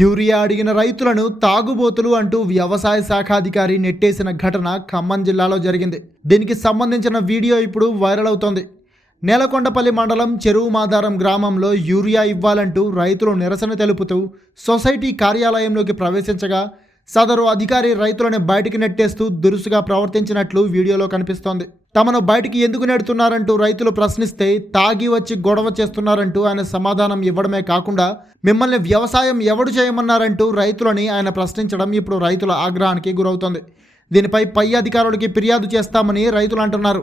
Urea అడిగిన రైతులను తాగుబోతులు అంటూ వ్యవసాయ శాఖ అధికారి నెట్టేసిన ఘటన ఖమ్మం జిల్లాలో జరిగింది. దీనికి సంబంధించిన వీడియో ఇప్పుడు వైరల్ అవుతోంది. నేలకొండపల్లి మండలం చెరువు మాదారం గ్రామంలో యూరియా ఇవ్వాలంటూ రైతులు నిరసన తెలుపుతూ సొసైటీ కార్యాలయంలోకి ప్రవేశించగా సదరు అధికారి రైతులను బయటికి నెట్టేస్తూ దురుసుగా ప్రవర్తించినట్లు వీడియోలో కనిపిస్తోంది. తమను బయటికి ఎందుకు నెడుతున్నారంటూ రైతులు ప్రశ్నిస్తే తాగి వచ్చి గొడవ చేస్తున్నారంటూ ఆయన సమాధానం ఇవ్వడమే కాకుండా మిమ్మల్ని వ్యవసాయం ఎవడు చేయమన్నారంటూ రైతులని ఆయన ప్రశ్నించడం ఇప్పుడు రైతుల ఆగ్రహానికి గురవుతోంది. దీనిపై పై అధికారులకి ఫిర్యాదు చేస్తామని రైతులు అంటున్నారు.